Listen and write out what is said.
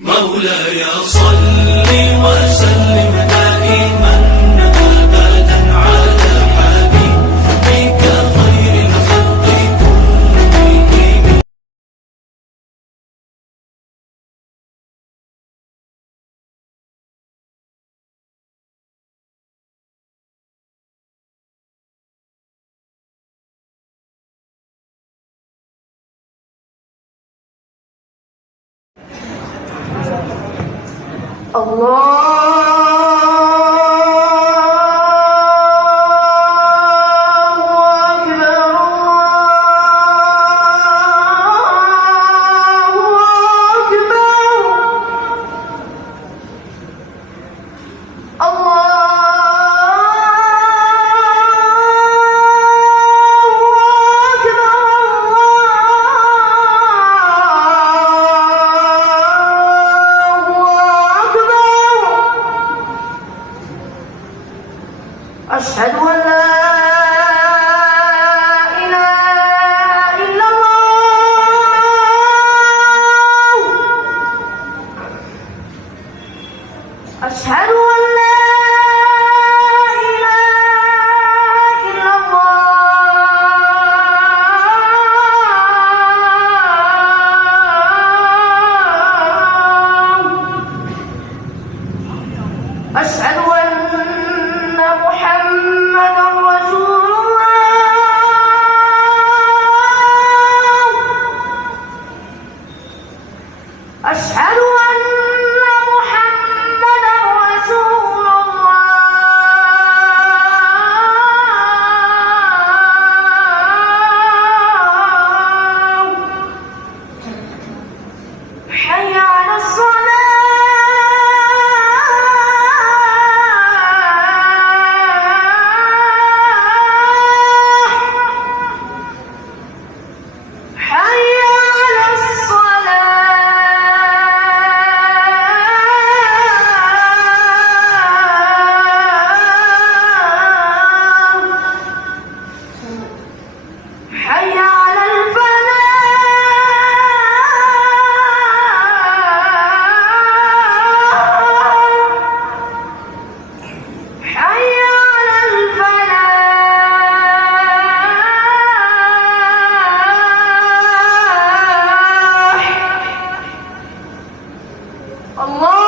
مولاي صل وسلم دائما ابدا على حبيبك خير الخلق كلهم. أشهد أن لا إله إلا الله. أشهد أن لا إله إلا الله. أشهد أن محمدا رسول الله. أشهد أن محمدا رسول الله. حي على الصلاة. حي على الفلاح. حي على الفلاح. الله